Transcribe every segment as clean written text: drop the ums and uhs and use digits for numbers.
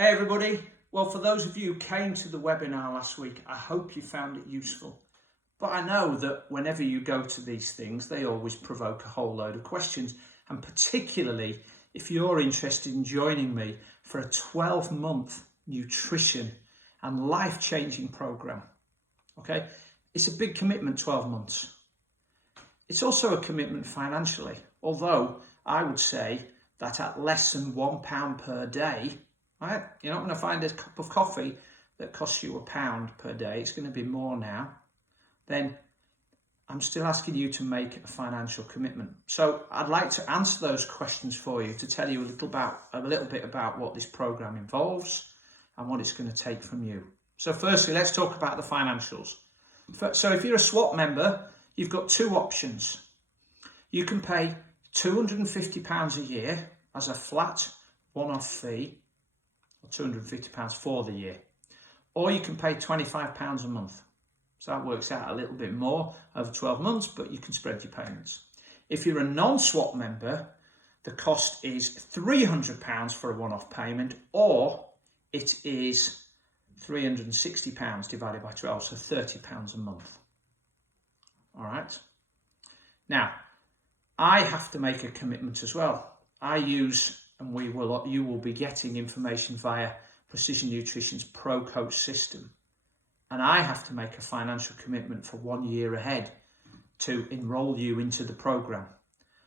Hey everybody, well for those of you who came to the webinar last week, I hope you found it useful. But I know that whenever you go to these things, they always provoke a whole load of questions, and particularly if you're interested in joining me for a 12-month nutrition and life-changing program. Okay, it's a big commitment, 12 months. It's also a commitment financially, although I would say that at less than £1 per day, right, you're not going to find a cup of coffee that costs you £1 per day. It's going to be more now. Then I'm still asking you to make a financial commitment. So I'd like to answer those questions for you, to tell you a little bit about what this program involves and what it's going to take from you. So firstly, let's talk about the financials. So if you're a SWAT member, you've got two options. You can pay £250 a year as a flat one-off fee, or £250 for the year, or you can pay £25 a month. So that works out a little bit more over 12 months, but you can spread your payments. If you're a non-SWAT member, the cost is £300 for a one-off payment, or it is £360 divided by 12, so £30 a month. All right. Now, I have to make a commitment as well. I use, and you will be getting information via Precision Nutrition's Pro Coach system. And I have to make a financial commitment for 1 year ahead to enroll you into the program.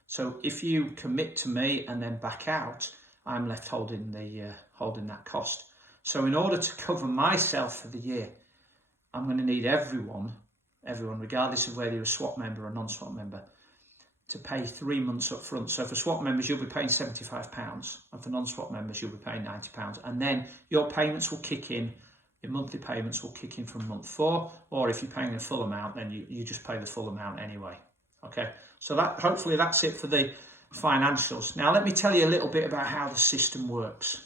So if you commit to me and then back out, I'm left holding that cost. So in order to cover myself for the year, I'm going to need everyone, regardless of whether you're a SWAT member or a non-SWAT member, to pay 3 months up front. So for SWAT members, you'll be paying £75, and for non-SWAT members, you'll be paying £90. And then your payments will kick in. Your monthly payments will kick in from month 4, or if you're paying the full amount, then you just pay the full amount anyway. Okay, so hopefully that's it for the financials. Now let me tell you a little bit about how the system works.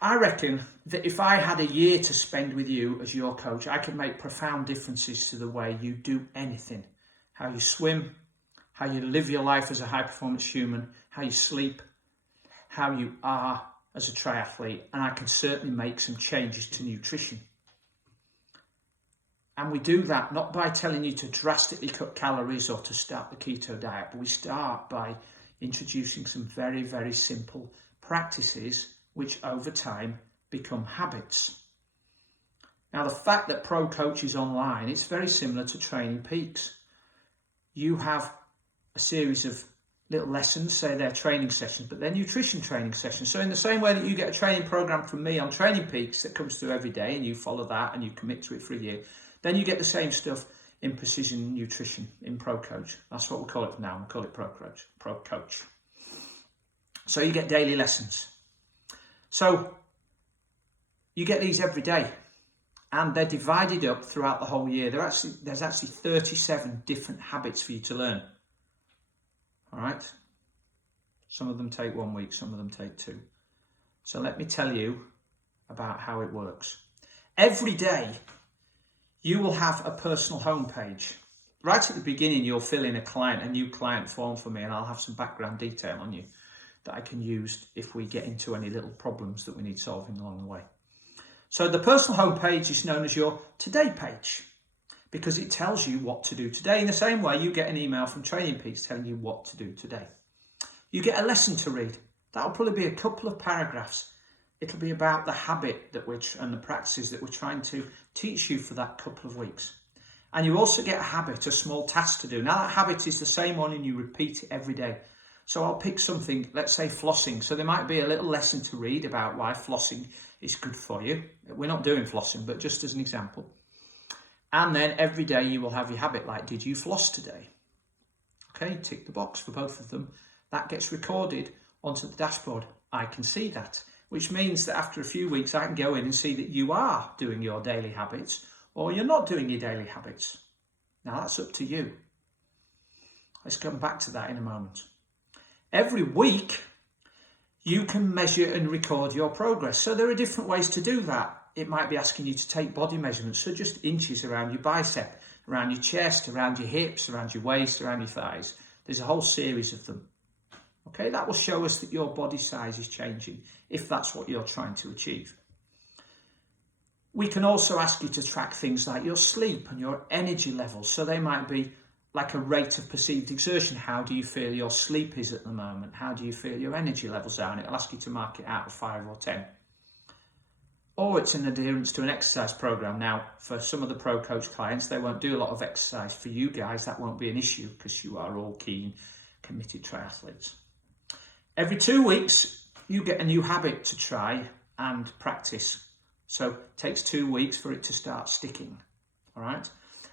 I reckon that if I had a year to spend with you as your coach, I could make profound differences to the way you do anything. How you swim, how you live your life as a high-performance human, how you sleep, how you are as a triathlete, and I can certainly make some changes to nutrition. And we do that not by telling you to drastically cut calories or to start the keto diet, but we start by introducing some very, very simple practices which over time become habits. Now, the fact that Pro Coach is online, it's very similar to Training Peaks. You have a series of little lessons, say they're training sessions, but they're nutrition training sessions. So in the same way that you get a training program from me on Training Peaks that comes through every day and you follow that and you commit to it for a year, then you get the same stuff in Precision Nutrition in Pro Coach. That's what we call it now. We call it Pro Coach. So you get daily lessons. So you get these every day, and they're divided up throughout the whole year. There's actually 37 different habits for you to learn. All right. Some of them take 1 week, some of them take 2. So let me tell you about how it works. Every day, you will have a personal homepage. Right at the beginning, you'll fill in a new client form for me, and I'll have some background detail on you that I can use if we get into any little problems that we need solving along the way. So the personal homepage is known as your Today page, because it tells you what to do today. In the same way, you get an email from Training Peaks telling you what to do today. You get a lesson to read. That'll probably be a couple of paragraphs. It'll be about the habit and the practices that we're trying to teach you for that couple of weeks. And you also get a small task to do. Now that habit is the same one and you repeat it every day. So I'll pick something, let's say flossing. So there might be a little lesson to read about why flossing is good for you. We're not doing flossing, but just as an example. And then every day you will have your habit, like, did you floss today? Okay, tick the box for both of them. That gets recorded onto the dashboard. I can see that, which means that after a few weeks, I can go in and see that you are doing your daily habits or you're not doing your daily habits. Now that's up to you. Let's come back to that in a moment. Every week, you can measure and record your progress. So there are different ways to do that. It might be asking you to take body measurements, so just inches around your bicep, around your chest, around your hips, around your waist, around your thighs. There's a whole series of them. Okay, that will show us that your body size is changing if that's what you're trying to achieve. We can also ask you to track things like your sleep and your energy levels. So they might be like a rate of perceived exertion. How do you feel your sleep is at the moment? How do you feel your energy levels are? And it'll ask you to mark it out of 5 or 10. Or it's an adherence to an exercise program. Now, for some of the Pro Coach clients, they won't do a lot of exercise. For you guys, that won't be an issue because you are all keen, committed triathletes. Every 2 weeks, you get a new habit to try and practice. So it takes 2 weeks for it to start sticking. All right.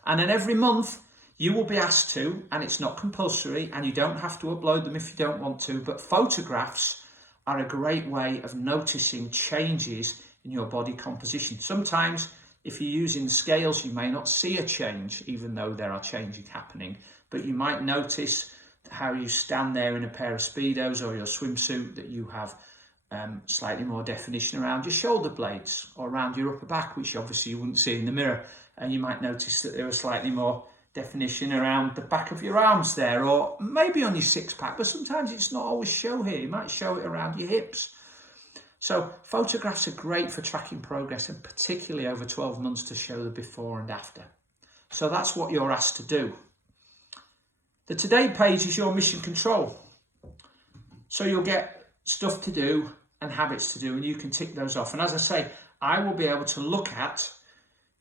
And then every month, you will be asked to, and it's not compulsory, and you don't have to upload them if you don't want to, but photographs are a great way of noticing changes in your body composition. Sometimes, if you're using the scales, you may not see a change, even though there are changes happening, but you might notice how you stand there in a pair of Speedos or your swimsuit, that you have slightly more definition around your shoulder blades or around your upper back, which obviously you wouldn't see in the mirror. And you might notice that there are slightly more definition around the back of your arms there, or maybe on your six pack, but sometimes it's not always show here. You might show it around your hips. So photographs are great for tracking progress, and particularly over 12 months to show the before and after. So that's what you're asked to do. The Today page is your mission control. So you'll get stuff to do and habits to do, and you can tick those off. And as I say, I will be able to look at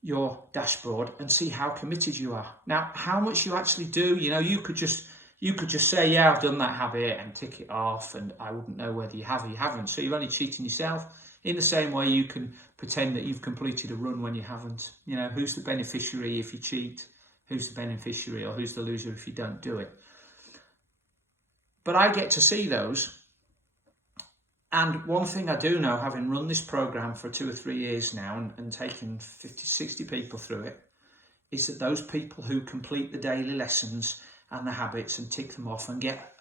your dashboard and see how committed you are. Now, how much you actually do, you could just say, yeah, I've done that habit and tick it off, and I wouldn't know whether you have or you haven't. So you're only cheating yourself. In the same way, you can pretend that you've completed a run when you haven't. Who's the beneficiary if you cheat? Who's the beneficiary, or who's the loser if you don't do it? But I get to see those. And one thing I do know, having run this program for 2 or 3 years now and taken 50, 60 people through it, is that those people who complete the daily lessons and the habits and tick them off and get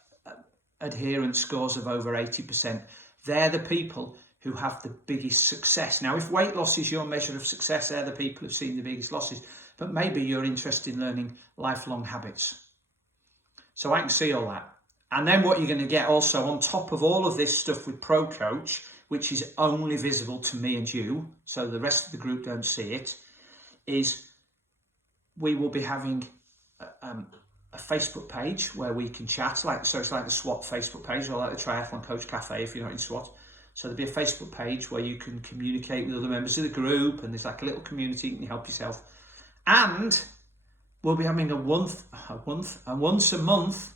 adherence scores of over 80%, they're the people who have the biggest success. Now, if weight loss is your measure of success, they're the people who've seen the biggest losses. But maybe you're interested in learning lifelong habits. So I can see all that. And then what you're going to get also on top of all of this stuff with Pro Coach, which is only visible to me and you, so the rest of the group don't see it, is we will be having a Facebook page where we can chat. So it's like the SWAT Facebook page, or like the Triathlon Coach Cafe if you're not in SWAT. So there'll be a Facebook page where you can communicate with other members of the group, and there's like a little community, you can help yourself. And we'll be having a once a month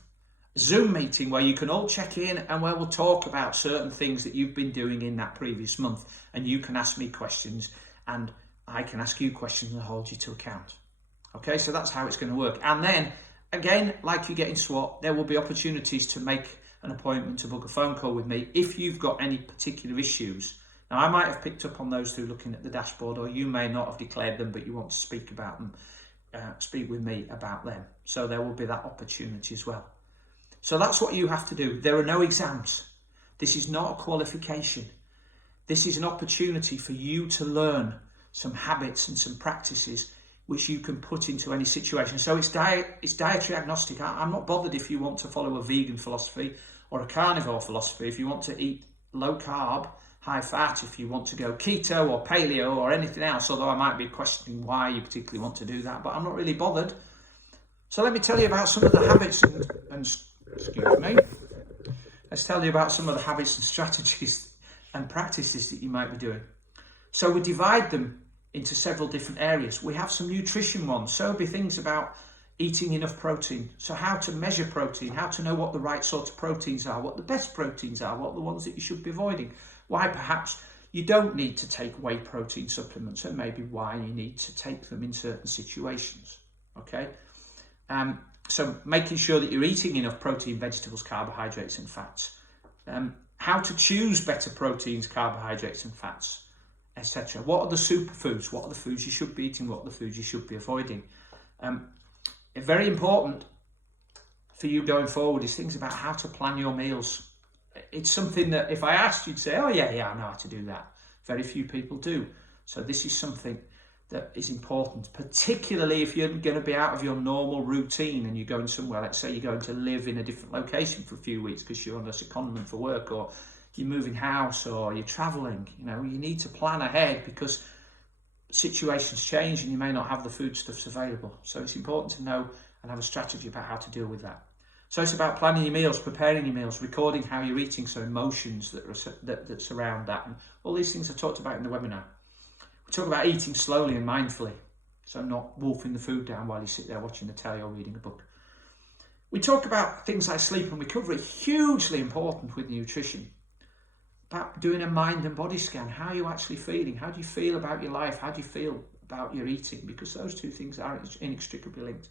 Zoom meeting where you can all check in, and where we'll talk about certain things that you've been doing in that previous month, and you can ask me questions and I can ask you questions and hold you to account. Okay, so that's how it's going to work. And then again, like you get in SWAT, there will be opportunities to make an appointment to book a phone call with me if you've got any particular issues. Now, I might have picked up on those through looking at the dashboard, or you may not have declared them, but you want to speak about them, speak with me about them. So there will be that opportunity as well. So that's what you have to do. There are no exams. This is not a qualification. This is an opportunity for you to learn some habits and some practices which you can put into any situation. So it's dietary agnostic. I'm not bothered if you want to follow a vegan philosophy or a carnivore philosophy. If you want to eat low carb, high fat, if you want to go keto or paleo or anything else, although I might be questioning why you particularly want to do that, but I'm not really bothered. So let me tell you about some of the habits and excuse me. Let's tell you about some of the habits and strategies and practices that you might be doing. So we divide them into several different areas. We have some nutrition ones. So it'll be things about eating enough protein. So how to measure protein, how to know what the right sort of proteins are, what the best proteins are, what the ones that you should be avoiding, why perhaps you don't need to take whey protein supplements, and maybe why you need to take them in certain situations. Okay. So making sure that you're eating enough protein, vegetables, carbohydrates and fats. How to choose better proteins, carbohydrates and fats, etc. What are the superfoods? What are the foods you should be eating? What are the foods you should be avoiding? Very important for you going forward is things about how to plan your meals. It's something that if I asked, you'd say, oh yeah, I know how to do that. Very few people do. So this is something that is important, particularly if you're going to be out of your normal routine and you're going somewhere. Let's say you're going to live in a different location for a few weeks because you're on a secondment for work, or you're moving house, or you're traveling. You know, you need to plan ahead because situations change and you may not have the foodstuffs available. So it's important to know and have a strategy about how to deal with that. So it's about planning your meals, preparing your meals, recording how you're eating, so emotions that surround that, and all these things I talked about in the webinar. We talk about eating slowly and mindfully, so not wolfing the food down while you sit there watching the telly or reading a book. We talk about things like sleep and recovery, hugely important with nutrition. About doing a mind and body scan. How are you actually feeling? How do you feel about your life? How do you feel about your eating? Because those two things are inextricably linked.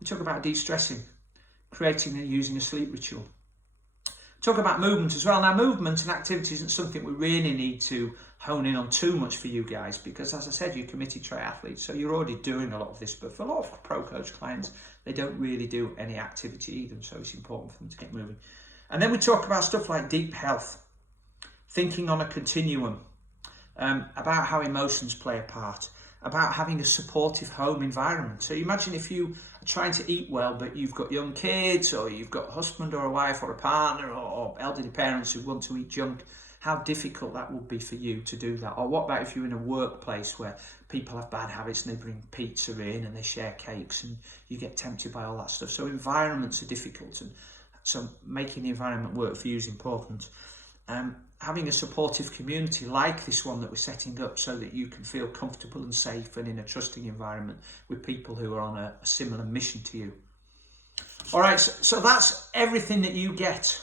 We talk about de-stressing, creating and using a sleep ritual. Talk about movement as well. Now, movement and activity isn't something we really need to hone in on too much for you guys, because as I said, you're committed triathletes, so you're already doing a lot of this. But for a lot of pro coach clients, they don't really do any activity either, so it's important for them to get moving. And then we talk about stuff like deep health, thinking on a continuum, about how emotions play a part, about having a supportive home environment. So you imagine if you are trying to eat well, but you've got young kids, or you've got a husband or a wife or a partner, or elderly parents who want to eat junk, how difficult that would be for you to do that. Or what about if you're in a workplace where people have bad habits and they bring pizza in and they share cakes and you get tempted by all that stuff. So environments are difficult, and so making the environment work for you is important. Having a supportive community like this one that we're setting up, so that you can feel comfortable and safe and in a trusting environment with people who are on a similar mission to you. All right, so that's everything that you get.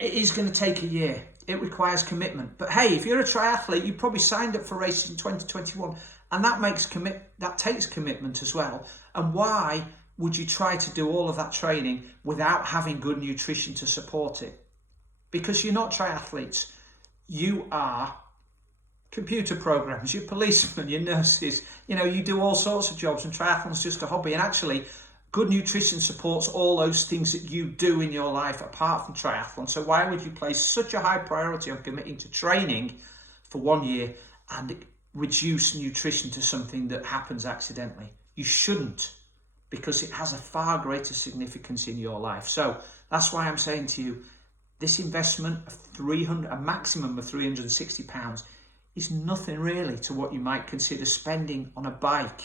It is going to take a year. It requires commitment. But hey, if you're a triathlete, you probably signed up for races in 2021, and that takes commitment as well. And why would you try to do all of that training without having good nutrition to support it? Because you're not triathletes. You are computer programmers, you're policemen, you're nurses. You know, you do all sorts of jobs, and triathlon's just a hobby. And actually, good nutrition supports all those things that you do in your life apart from triathlon. So why would you place such a high priority on committing to training for 1 year and reduce nutrition to something that happens accidentally? You shouldn't, because it has a far greater significance in your life. So that's why I'm saying to you, this investment of a maximum of £360 is nothing really to what you might consider spending on a bike,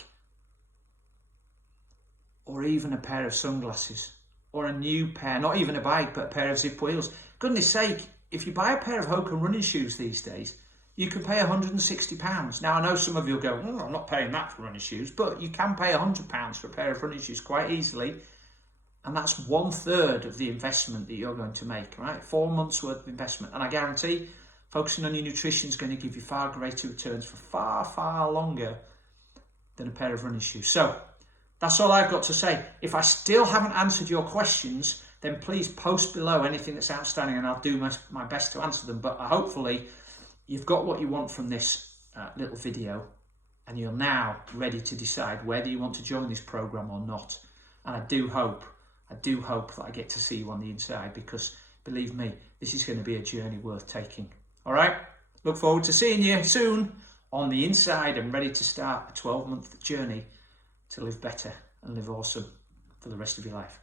or even a pair of sunglasses, or a new pair, not even a bike, but a pair of zip wheels. Goodness sake, if you buy a pair of Hoka running shoes these days, you can pay £160. Now, I know some of you will go, I'm not paying that for running shoes, but you can pay £100 for a pair of running shoes quite easily. And that's 1/3 of the investment that you're going to make, right? 4 months worth of investment. And I guarantee focusing on your nutrition is going to give you far greater returns for far, far longer than a pair of running shoes. So that's all I've got to say. If I still haven't answered your questions, then please post below anything that's outstanding, and I'll do my best to answer them. But hopefully you've got what you want from this little video, and you're now ready to decide whether you want to join this program or not. And I do hope that I get to see you on the inside, because believe me, this is going to be a journey worth taking. All right, look forward to seeing you soon on the inside and ready to start a 12-month journey to live better and live awesome for the rest of your life.